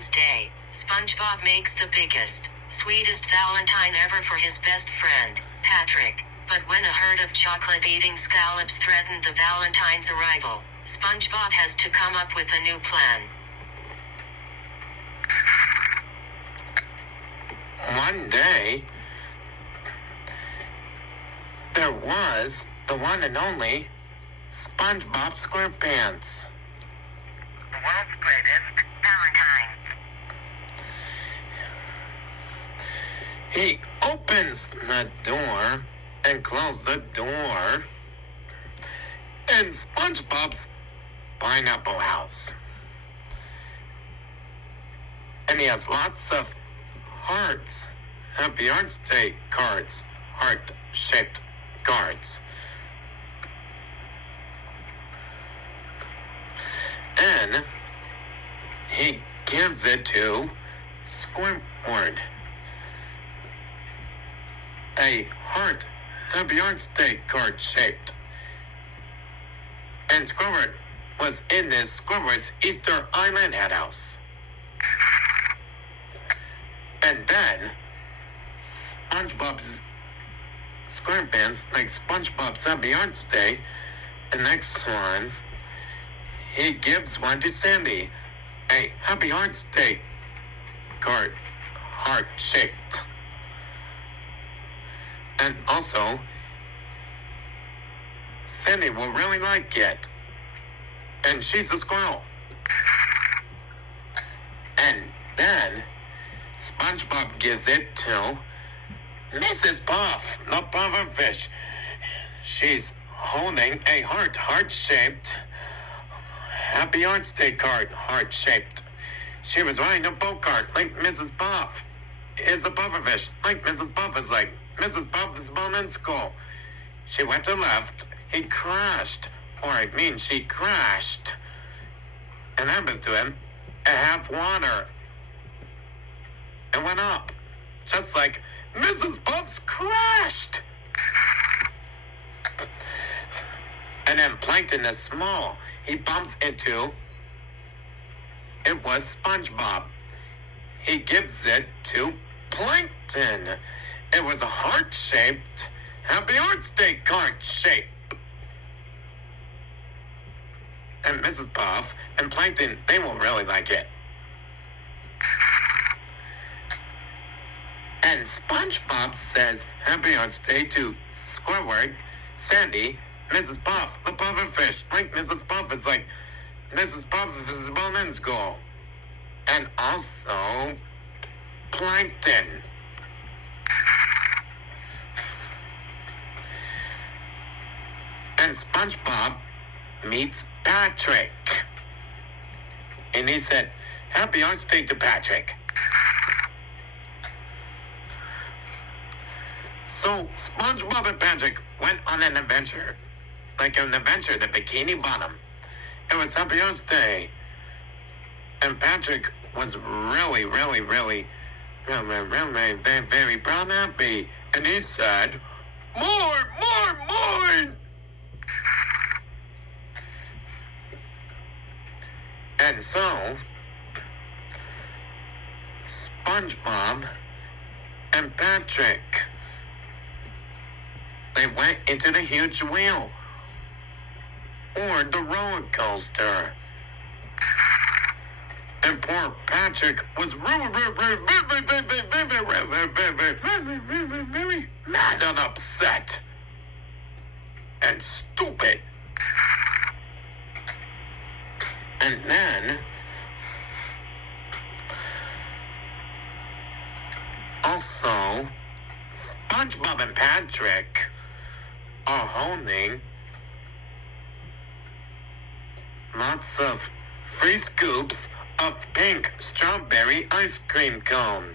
Valentine's Day, SpongeBob makes the biggest, sweetest Valentine ever for his best friend, Patrick. But when a herd of chocolate-eating scallops threatened the Valentine's arrival, SpongeBob has to come up with a new plan. One day, there was the one and only SpongeBob SquarePants. The world's greatest Valentine. He opens the door and closes the door in SpongeBob's pineapple house. And he has lots of hearts, Happy Hearts Day cards, heart-shaped cards. And he gives it to Squidward. A heart, Happy Hearts Day card shaped. And Squidward was in this Squidward's Easter Island hat house. And then SpongeBob's SquarePants, like SpongeBob's Happy Hearts Day, the next one, he gives one to Sandy, a Happy Hearts Day card, heart-shaped. And also, Sandy will really like it. And she's a squirrel. And then SpongeBob gives it to Mrs. Puff, the pufferfish. She's holding a heart-shaped Happy Hearts Day card, heart-shaped. She was riding a boat cart like Mrs. Puff is a pufferfish, like Mrs. Puff is like Mrs. Puff is born in school. She went to left, he crashed, or I mean she crashed. And happens to him, a half water. It went up, just like Mrs. Puff's crashed. And then Plankton is small. He bumps into, it was SpongeBob. He gives it to Plankton. It was a heart-shaped Happy Hearts Day card shape. And Mrs. Puff and Plankton, they will really like it. And SpongeBob says Happy Hearts Day to Squidward, Sandy, Mrs. Puff, the pufferfish, like Mrs. Puff is like Mrs. Puff is born in school. And also Plankton. And SpongeBob meets Patrick. And he said, Happy Hearts Day to Patrick. So SpongeBob and Patrick went on an adventure. Like an adventure to Bikini Bottom. It was Happy Hearts Day. And Patrick was really, very proud and happy. And he said, more! And so, SpongeBob and Patrick, they went into the huge wheel, or the roller coaster. And poor Patrick was very mad and upset. And stupid. And then, also, SpongeBob and Patrick are holding lots of free scoops of pink strawberry ice cream cone.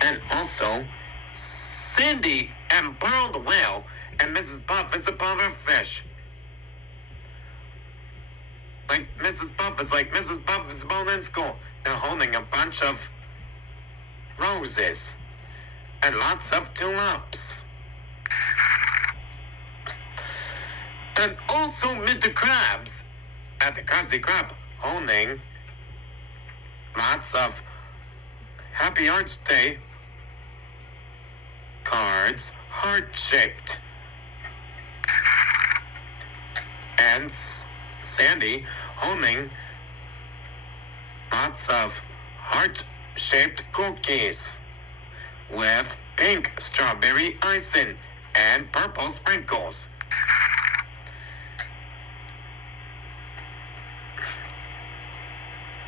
And also, Cindy and Pearl the whale and Mrs. Puff is a pufferfish. Like Mrs. Puff is like Mrs. Puff is born in school. They're holding a bunch of roses and lots of tulips. And also Mr. Krabs at the Krusty Krab holding lots of Happy Arts Day cards, heart-shaped. And Sandy holding lots of heart-shaped cookies with pink strawberry icing and purple sprinkles.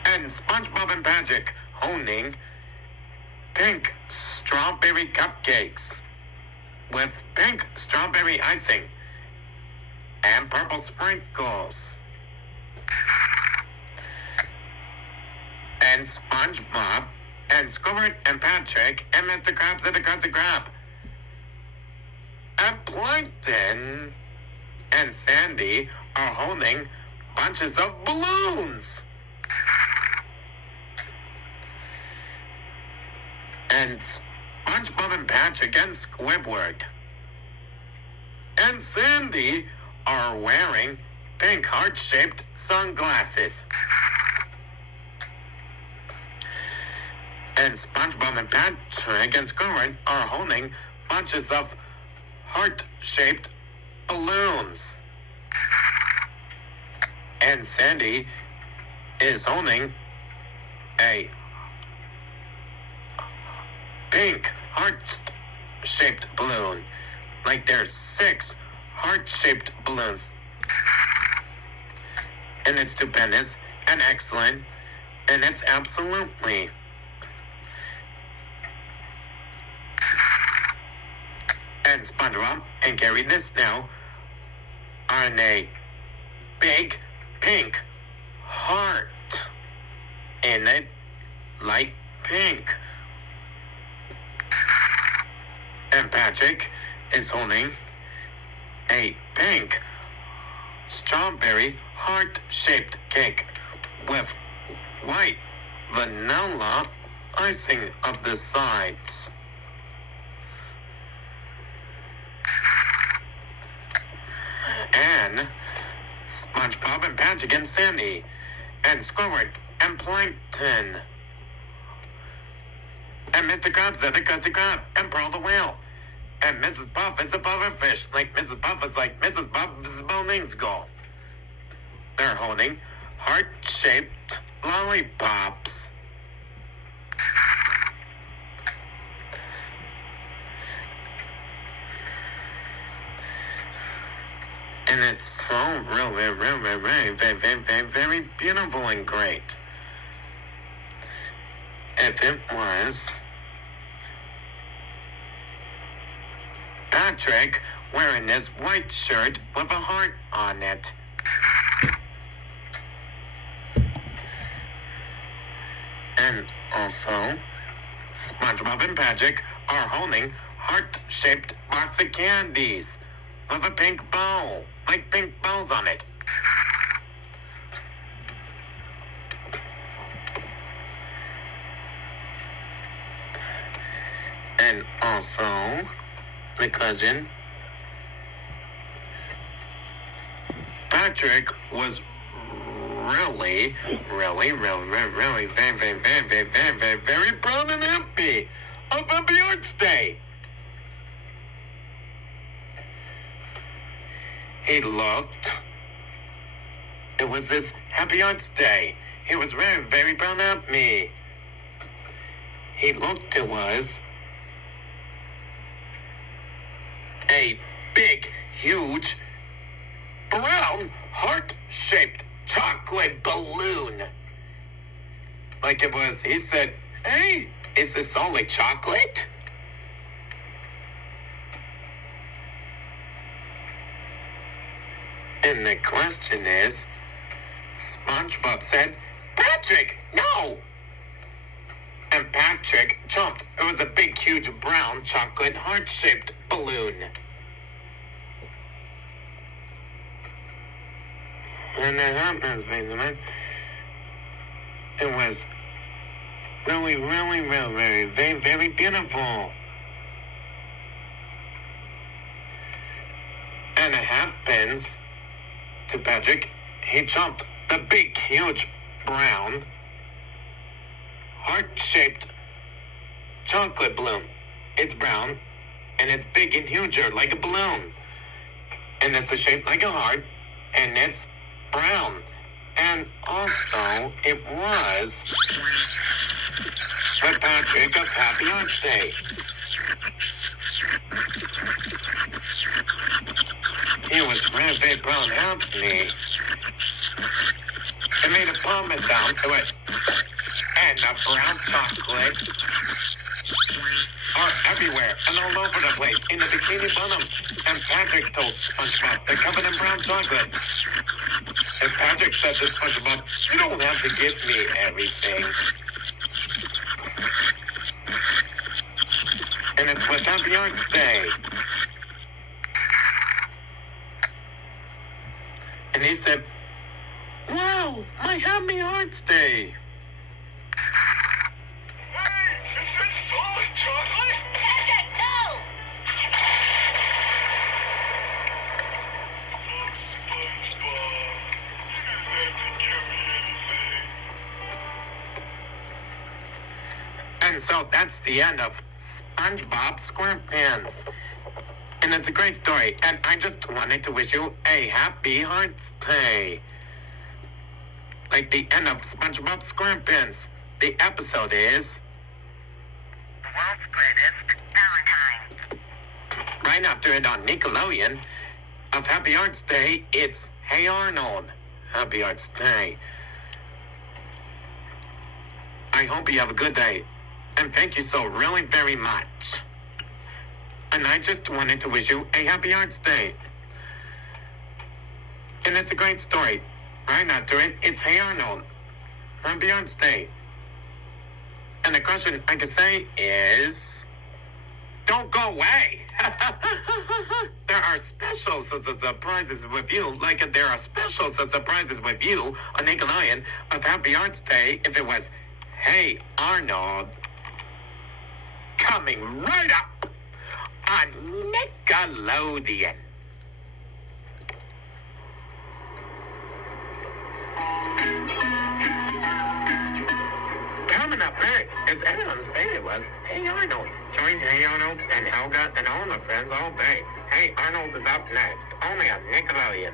And SpongeBob and Patrick holding pink strawberry cupcakes with pink strawberry icing and purple sprinkles. And SpongeBob and Squidward and Patrick and Mr. Krabs at the Krusty Krab. And Plankton and Sandy are holding bunches of balloons. And SpongeBob and Patrick and Squidward and Sandy are wearing pink heart-shaped sunglasses. And SpongeBob and Patrick and Squidward are holding bunches of heart-shaped balloons. And Sandy is holding a pink heart-shaped balloon. Like there's 6 heart-shaped balloons. And it's stupendous and excellent. And it's absolutely. And SpongeBob and Gary the Snail are in a big pink heart. In it, light pink. And Patrick is holding a pink strawberry heart-shaped cake with white vanilla icing of the sides. And SpongeBob and Patrick and Sandy and Squidward and Plankton and Mr. Krabs at the Krusty Krab and Pearl the Whale. And Mrs. Puff is a pufferfish, like Mrs. Puff is like Mrs. Puff's bowling skull. They're holding heart-shaped lollipops. And it's so very beautiful and great. If it was Patrick wearing his white shirt with a heart on it. And also, SpongeBob and Patrick are holding heart-shaped box of candies with a pink bow, like pink bows on it. And also, the cousin, Patrick was really very proud and happy of Happy Arts Day. He looked. It was this Happy Arts Day. He was very proud of me. He looked, it was a big, huge, brown, heart-shaped chocolate balloon. Like it was, he said, "Hey, is this only chocolate?" And the question is, SpongeBob said, "Patrick, no!" And Patrick jumped. It was a big, huge, brown, chocolate, heart-shaped balloon. And it happens, man. It was really, very beautiful. And it happens to Patrick, he chopped the big, huge, brown, heart-shaped chocolate balloon. It's brown, and it's big and huger like a balloon. And it's a shape like a heart, and it's brown. And also, it was the Patrick of Happy Arts Day. He was really brown happy. It made a promise sound. It went, and the brown chocolate are everywhere and all over the place in the Bikini Bottom. And Patrick told SpongeBob they're covered in brown chocolate. And Patrick said to SpongeBob, you don't have to give me everything. And it's with Happy Arts Day. And he said, wow, my Happy Arts Day. And so that's the end of SpongeBob SquarePants. And it's a great story. And I just wanted to wish you a Happy Hearts Day. Like the end of SpongeBob SquarePants. The episode is The world's greatest valentine. right after it on Nickelodeon of Happy Arts Day. It's Hey Arnold. Happy Arts Day. I hope you have a good day. And thank you so really very much. And I just wanted to wish you a Happy Arts Day. And it's a great story. Right after it, it's Hey Arnold. Happy Arts Day. And the question I could say is, don't go away. There are special surprises with you, like there are special surprises with you on Nickelodeon of Happy Arts Day if it was Hey Arnold. Coming right up on Nickelodeon. Coming up next is everyone's favorite was Hey Arnold. Join Hey Arnold and Helga and all the friends all day. Hey Arnold is up next, only on Nickelodeon.